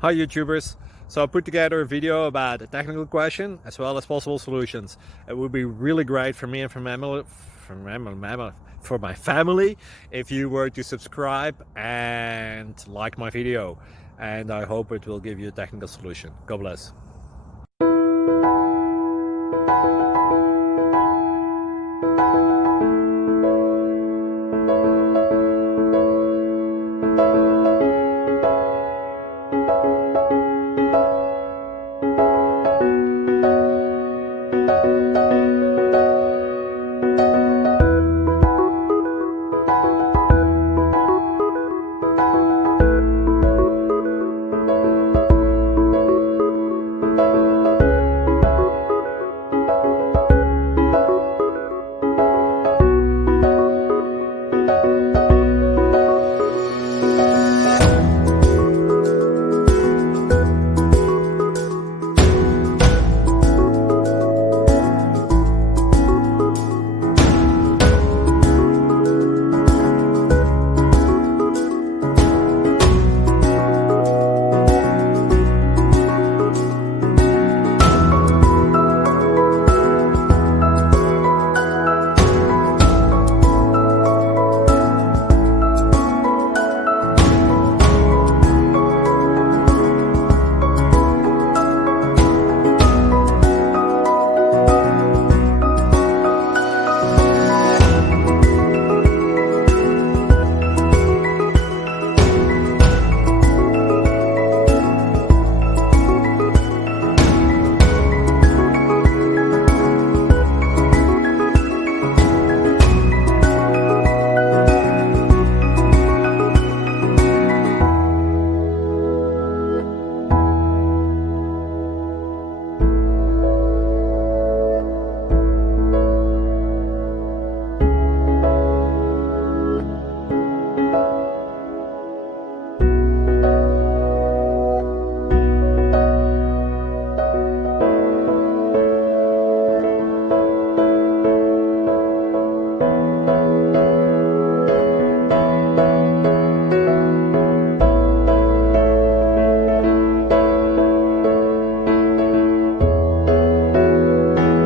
Hi YouTubers! So I put together a video about a technical question as well as possible solutions. It would be really great for me and for my family if you were to subscribe and like my video, and I hope it will give you a technical solution. God bless.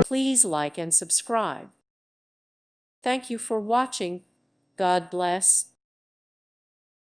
Please like and subscribe. Thank you for watching. God bless.